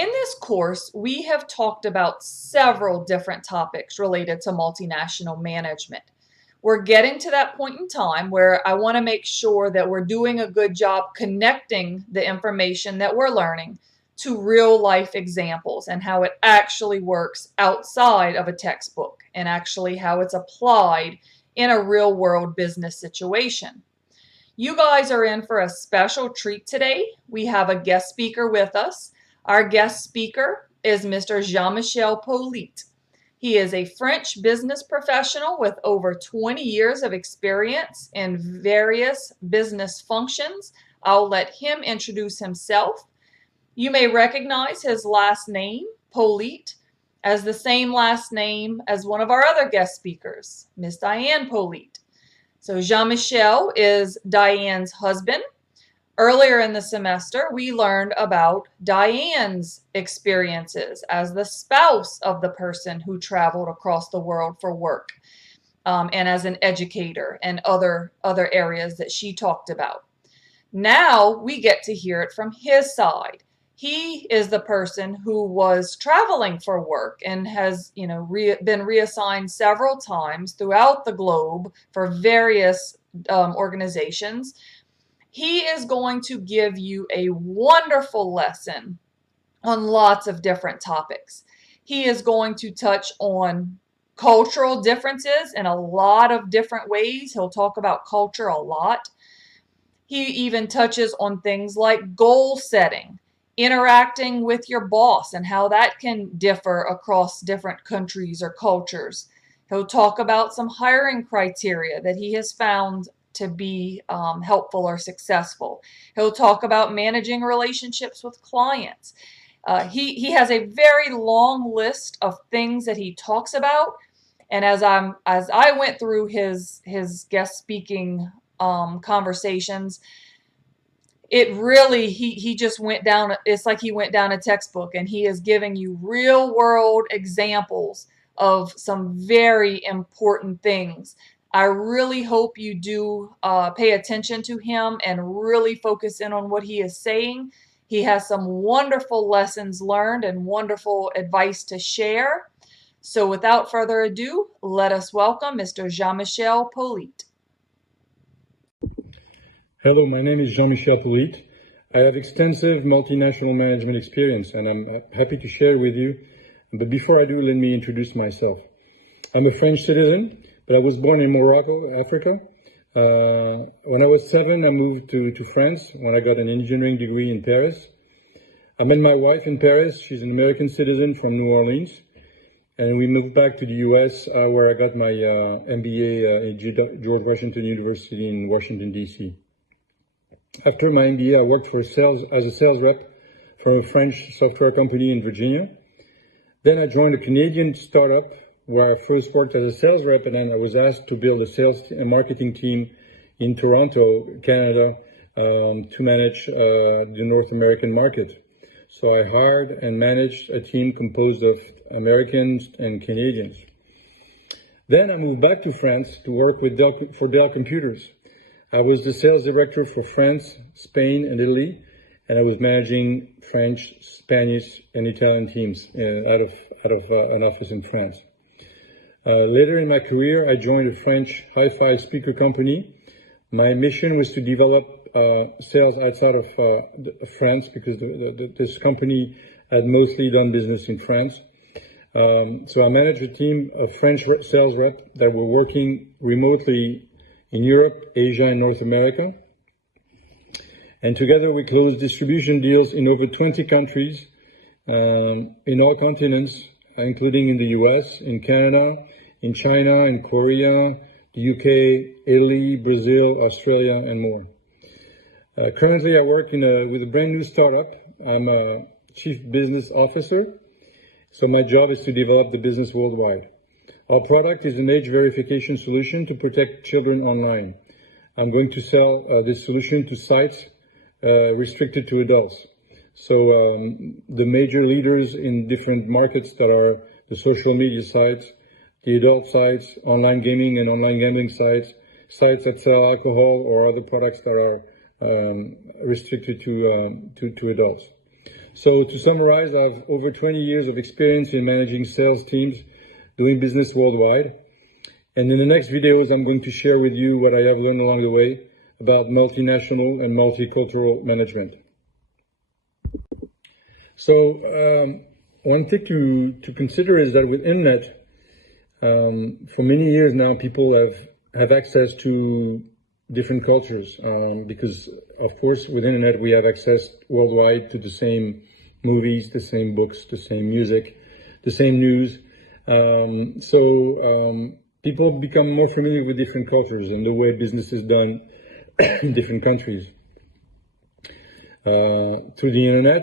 In this course, we have talked about several different topics related to multinational management. We're getting to that point in time where I want to make sure that we're doing a good job connecting the information that we're learning to real life examples and how it actually works outside of a textbook and actually how it's applied in a real world business situation. You guys are in for a special treat today. We have a guest speaker with us. Our guest speaker is Mr. Jean Michel Polit. He is a French business professional with over 20 years of experience in various business functions. I'll let him introduce himself. You may recognize his last name, Polit, as the same last name as one of our other guest speakers, Miss Diane Polit. So Jean Michel is Diane's husband. Earlier in the semester, we learned about Diane's experiences as the spouse of the person who traveled across the world for work, and as an educator and other areas that she talked about. Now we get to hear it from his side. He is the person who was traveling for work and has, been reassigned several times throughout the globe for various organizations. He is going to give you a wonderful lesson on lots of different topics. He is going to touch on cultural differences in a lot of different ways. He'll talk about culture a lot. He even touches on things like goal setting, interacting with your boss, and how that can differ across different countries or cultures. He'll talk about some hiring criteria that he has found to be helpful or successful. He'll talk about managing relationships with clients. He has a very long list of things that he talks about. And as I went through his guest speaking conversations, it really he just went down. It's like he went down a textbook, and he is giving you real world examples of some very important things. I really hope you do pay attention to him and really focus in on what he is saying. He has some wonderful lessons learned and wonderful advice to share. So without further ado, let us welcome Mr. Jean Michel Polit. Hello, my name is Jean Michel Polit. I have extensive multinational management experience, and I'm happy to share with you. But before I do, let me introduce myself. I'm a French citizen, but I was born in Morocco, Africa. When I was 7, I moved to France when I got an engineering degree in Paris. I met my wife in Paris. She's an American citizen from New Orleans. And we moved back to the US, where I got my MBA at George Washington University in Washington, D.C. After my MBA, I worked as a sales rep for a French software company in Virginia. Then I joined a Canadian startup where I first worked as a sales rep, and then I was asked to build a sales and marketing team in Toronto, Canada, to manage the North American market. So I hired and managed a team composed of Americans and Canadians. Then I moved back to France to work for Dell Computers. I was the sales director for France, Spain, and Italy, and I was managing French, Spanish, and Italian teams out of an office in France. Later in my career, I joined a French hi-fi speaker company. My mission was to develop sales outside of France, because this company had mostly done business in France. So I managed a team of French sales reps that were working remotely in Europe, Asia, and North America. And together we closed distribution deals in over 20 countries, in all continents, including in the US, in Canada, in China, in Korea, the UK, Italy, Brazil, Australia, and more. Currently, I work with a brand new startup. I'm a chief business officer, so my job is to develop the business worldwide. Our product is an age verification solution to protect children online. I'm going to sell this solution to sites restricted to adults. So the major leaders in different markets that are the social media sites, the adult sites, online gaming and online gambling sites, sites that sell alcohol or other products that are restricted to adults. So to summarize, I have over 20 years of experience in managing sales teams, doing business worldwide. And in the next videos, I'm going to share with you what I have learned along the way about multinational and multicultural management. So one thing to consider is that with internet, for many years now, people have access to different cultures because, of course, with internet, we have access worldwide to the same movies, the same books, the same music, the same news. People become more familiar with different cultures and the way business is done in different countries. Through the internet,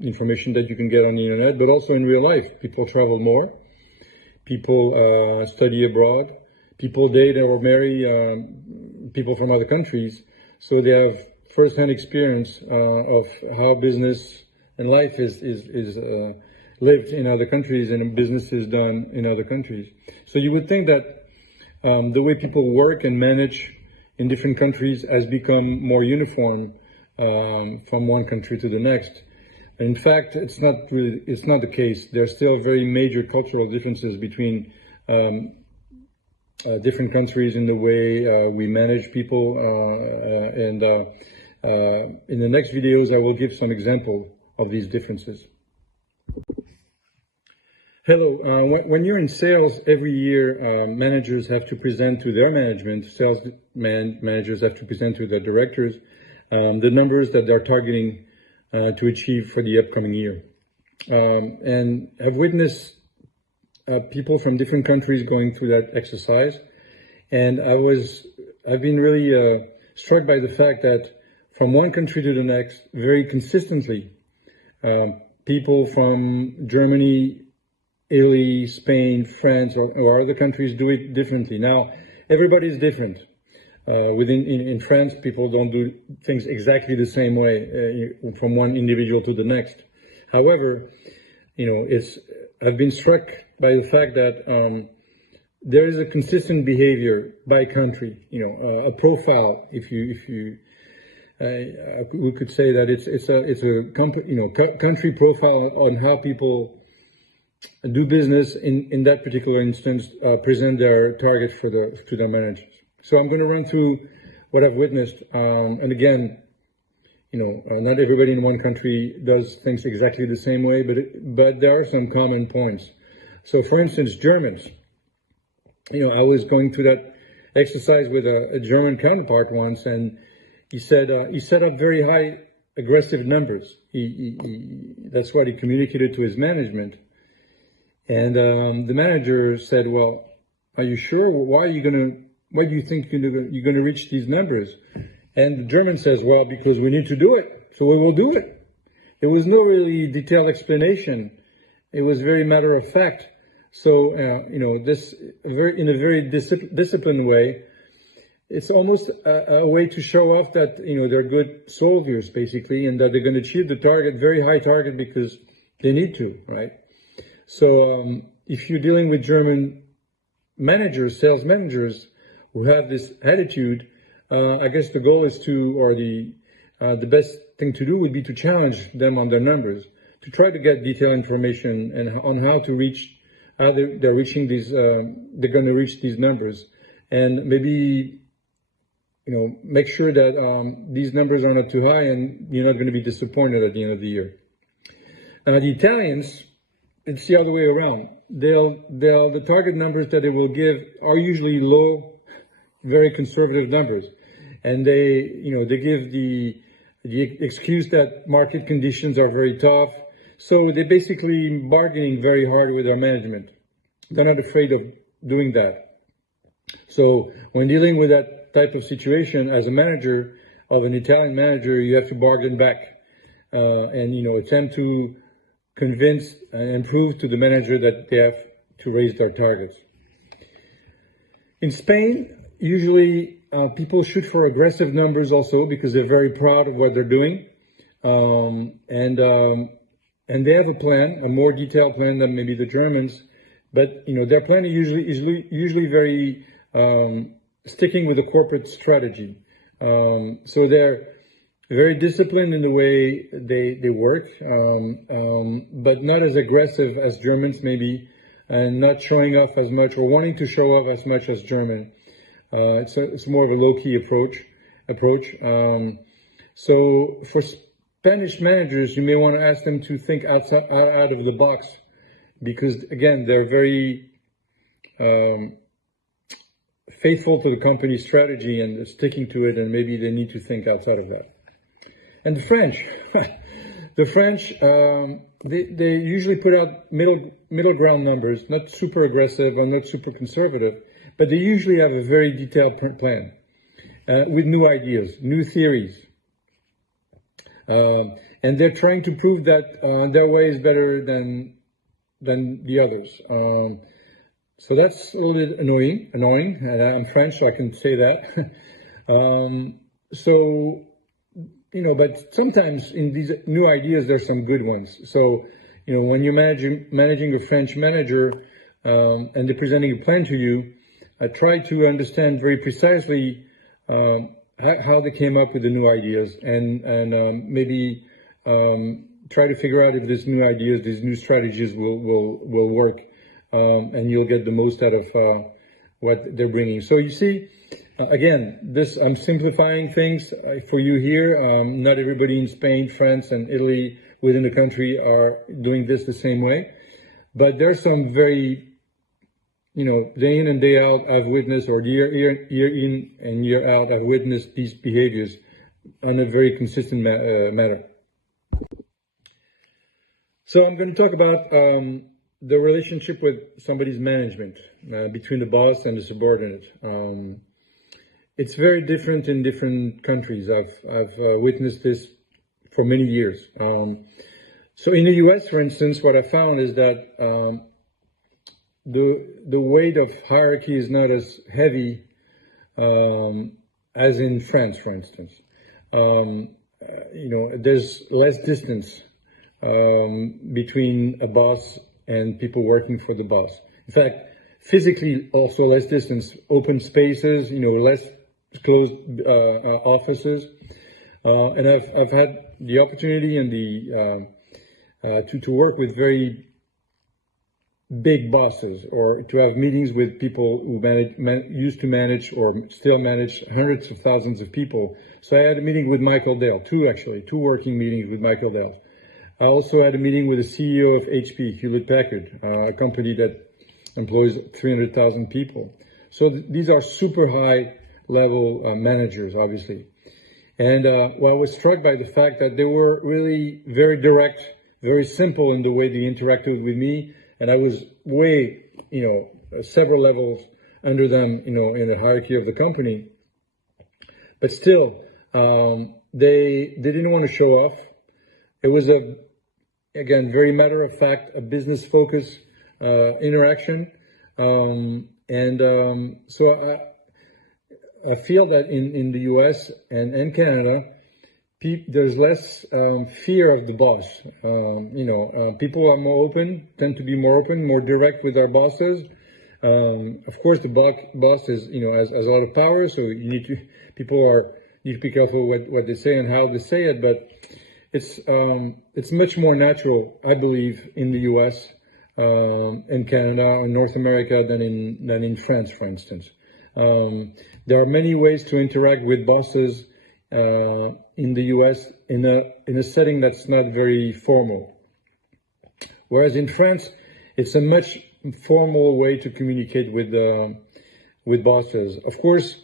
information that you can get on the internet, but also in real life. People travel more, people study abroad, people date or marry people from other countries, so they have first-hand experience of how business and life is lived in other countries and business is done in other countries. So you would think that the way people work and manage in different countries has become more uniform from one country to the next. In fact, it's not the case. There are still very major cultural differences between different countries in the way we manage people. In the next videos, I will give some example of these differences. Hello. When you're in sales, every year managers have to present to their management, managers have to present to their directors the numbers that they're targeting to achieve for the upcoming year. And I've witnessed people from different countries going through that exercise. And I've been really struck by the fact that from one country to the next, very consistently, people from Germany, Italy, Spain, France, or other countries do it differently. Now, everybody's different. In France, people don't do things exactly the same way from one individual to the next. However, I've been struck by the fact that there is a consistent behavior by country. A profile. We could say that it's a country profile on how people do business in that particular instance, present their targets to their managers. So I'm going to run through what I've witnessed. And again, not everybody in one country does things exactly the same way, but there are some common points. So for instance, Germans, I was going through that exercise with a German counterpart once, and he said he set up very high aggressive numbers. That's what he communicated to his management. And the manager said, well, are you sure? Why do you think you're going to reach these numbers? And the German says, well, because we need to do it, so we will do it. There was no really detailed explanation. It was very matter of fact. So, this in a very disciplined way, it's almost a way to show off that, they're good soldiers, basically, and that they're going to achieve the target, very high target, because they need to, right? So, if you're dealing with German managers, sales managers, who have this attitude, I guess the goal is the best thing to do would be to challenge them on their numbers, to try to get detailed information and on how to reach, they're reaching these, they're going to reach these numbers, and maybe, make sure that these numbers are not too high and you're not going to be disappointed at the end of the year. The Italians, it's the other way around. The target numbers that they will give are usually low, very conservative numbers, and they give the excuse that market conditions are very tough. So they're basically bargaining very hard with their management. They're not afraid of doing that. So when dealing with that type of situation as a manager of an Italian manager, you have to bargain back and attempt to convince and prove to the manager that they have to raise their targets. In Spain, usually people shoot for aggressive numbers also because they're very proud of what they're doing, and they have a plan, a more detailed plan than maybe the Germans. But their plan is usually very sticking with the corporate strategy. So they're very disciplined in the way they work, but not as aggressive as Germans maybe, and not showing off as much or wanting to show off as much as German. It's more of a low-key approach. So for Spanish managers, you may want to ask them to think out of the box, because again, they're very faithful to the company's strategy and sticking to it, and maybe they need to think outside of that. And the French, they usually put out middle ground numbers, not super aggressive and not super conservative, but they usually have a very detailed plan with new ideas, new theories. And they're trying to prove that their way is better than the others. So that's a little bit annoying, and I'm French, so I can say that. So, you know, but sometimes in these new ideas, there's some good ones. So, you know, when you're managing a French manager and they're presenting a plan to you, try to understand very precisely how they came up with the new ideas, and maybe try to figure out if these new ideas, these new strategies will work, and you'll get the most out of what they're bringing. So you see, again, I'm simplifying things for you here. Not everybody in Spain, France, and Italy within the country are doing this the same way, but there's some very, you know, day in and day out, I've witnessed, or year in and year out, I've witnessed these behaviors in a very consistent manner. So I'm going to talk about the relationship with somebody's management, between the boss and the subordinate. It's very different in different countries. I've witnessed this for many years. So in the US, for instance, what I found is that the weight of hierarchy is not as heavy as in France, for instance. You know, there's less distance between a boss and people working for the boss. In fact, physically also less distance, open spaces, you know, less closed offices. And I've had the opportunity and to work with very big bosses, or to have meetings with people who used to manage or still manage hundreds of thousands of people. So I had a meeting with Michael Dell, two working meetings with Michael Dell. I also had a meeting with the CEO of HP, Hewlett-Packard, a company that employs 300,000 people. So these are super high level managers, obviously. And I was struck by the fact that they were really very direct, very simple in the way they interacted with me. And I was way, you know, several levels under them, you know, in the hierarchy of the company. But still, they didn't want to show off. It was again, very matter of fact, a business focus interaction. So I feel that in the US and Canada, there's less fear of the boss. You know, people are more open, tend to be more open, more direct with their bosses. Of course, the boss is, you know, has a lot of power, so people need to be careful what they say and how they say it. But it's much more natural, I believe, in the U.S. In Canada or North America than in France, for instance. There are many ways to interact with bosses in the U.S. in a setting that's not very formal. Whereas in France, it's a much formal way to communicate with bosses. Of course,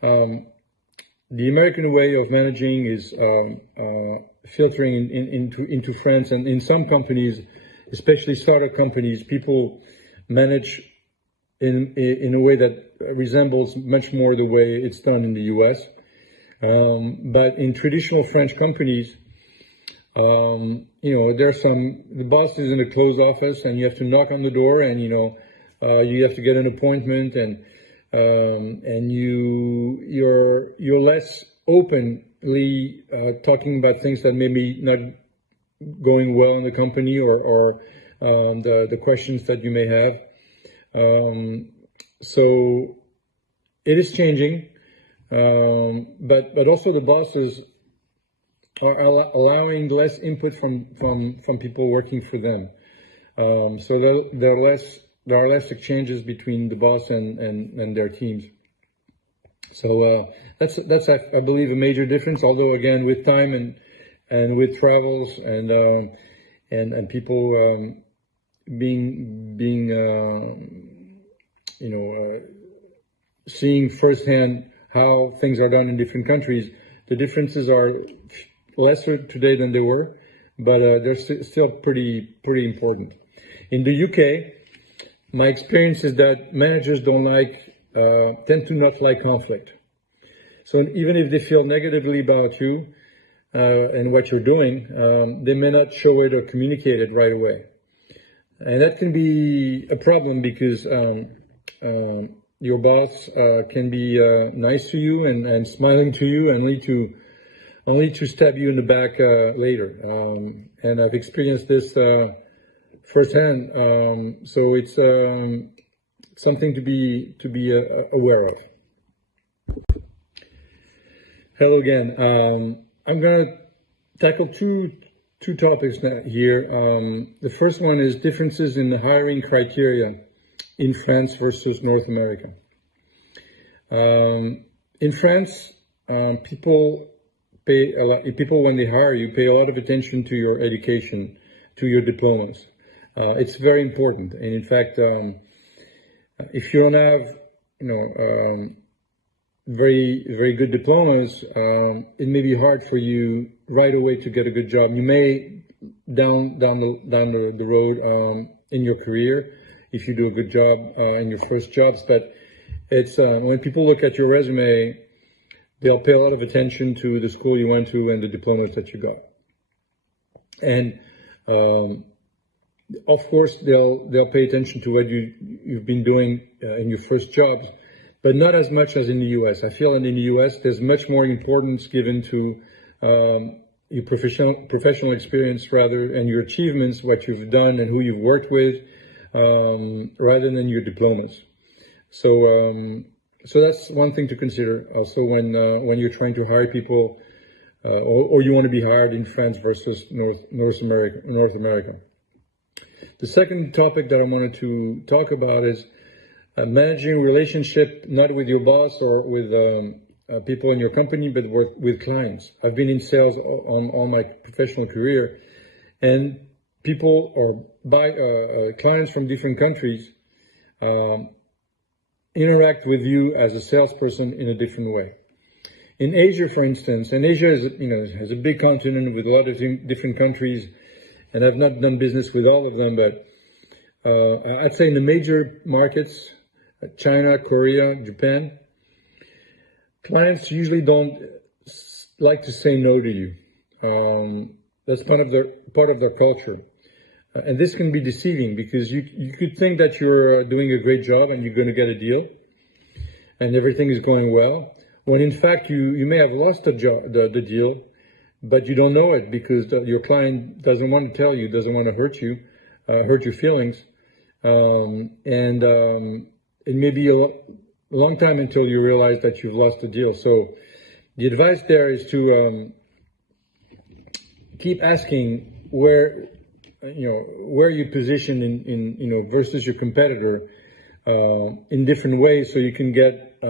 the American way of managing is filtering into France, and in some companies, especially startup companies, people manage in a way that resembles much more the way it's done in the U.S. But in traditional French companies, you know, the boss is in a closed office, and you have to knock on the door, and you know, you have to get an appointment, and you're less openly talking about things that maybe not going well in the company, or the questions that you may have. So it is changing, but also the bosses are allowing less input from people working for them. So there are less exchanges between the boss and their teams. So that's I believe a major difference. Although again, with time and with travels and people seeing firsthand how things are done in different countries, the differences are lesser today than they were, but they're still pretty important. In the UK, my experience is that managers tend to not like conflict. So even if they feel negatively about you and what you're doing, they may not show it or communicate it right away. And that can be a problem because your boss can be nice to you and smiling to you and only to stab you in the back later. And I've experienced this firsthand. So it's something to be aware of. Hello again. I'm going to tackle two topics here. The first one is differences in the hiring criteria in France versus North America. In France, people when they hire you pay a lot of attention to your education, to your diplomas. It's very important, and in fact, if you don't have, very good diplomas, it may be hard for you right away to get a good job. You may down the road in your career if you do a good job in your first jobs, but it's when people look at your resume, they'll pay a lot of attention to the school you went to and the diplomas that you got, and of course they'll pay attention to what you've been doing in your first jobs, but not as much as in the US. I feel that in the US, there's much more importance given to your professional experience and your achievements, what you've done and who you've worked with, rather than your diplomas. So that's one thing to consider also when you're trying to hire people, or you want to be hired in France versus North America. The second topic that I wanted to talk about is managing a relationship not with your boss or with people in your company, but with clients. I've been in sales all my professional career, and people or clients from different countries interact with you as a salesperson in a different way. In Asia, for instance, and Asia has a big continent with a lot of different countries, and I've not done business with all of them, but I'd say in the major markets, China, Korea, Japan, clients usually don't like to say no to you. That's part of their culture. And this can be deceiving because you could think that you're doing a great job and you're going to get a deal and everything is going well, when in fact you may have lost the deal, but you don't know it because your client doesn't want to tell you, doesn't want to hurt your feelings. It may be a long time until you realize that you've lost the deal. So the advice there is to keep asking where you position in versus your competitor in different ways, so you can get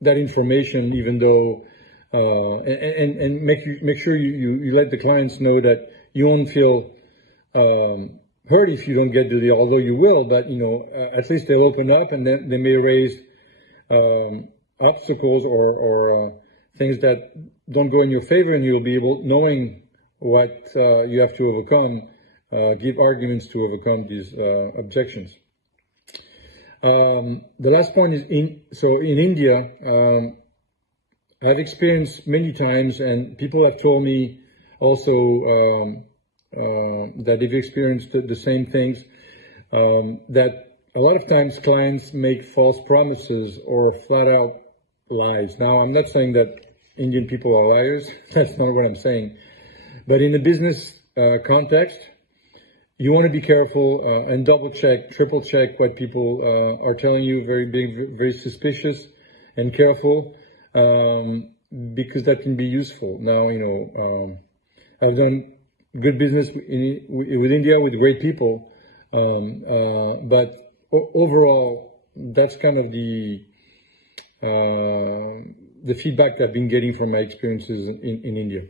that information, even though and make sure you let the clients know that you won't feel hurt if you don't get the deal, although you will, but at least they'll open up, and then they may raise obstacles or things that don't go in your favor, and you'll be knowing what you have to overcome, give arguments to overcome these objections. The last point is in India, I've experienced many times, and people have told me also that they've experienced the same things, that a lot of times clients make false promises or flat out lies. Now, I'm not saying that Indian people are liars. That's not what I'm saying. But in a business context, you want to be careful and double check, triple check what people are telling you. Very suspicious and careful. because that can be useful. Now, I've done good business with India with great people, but overall, that's kind of the feedback I've been getting from my experiences in India.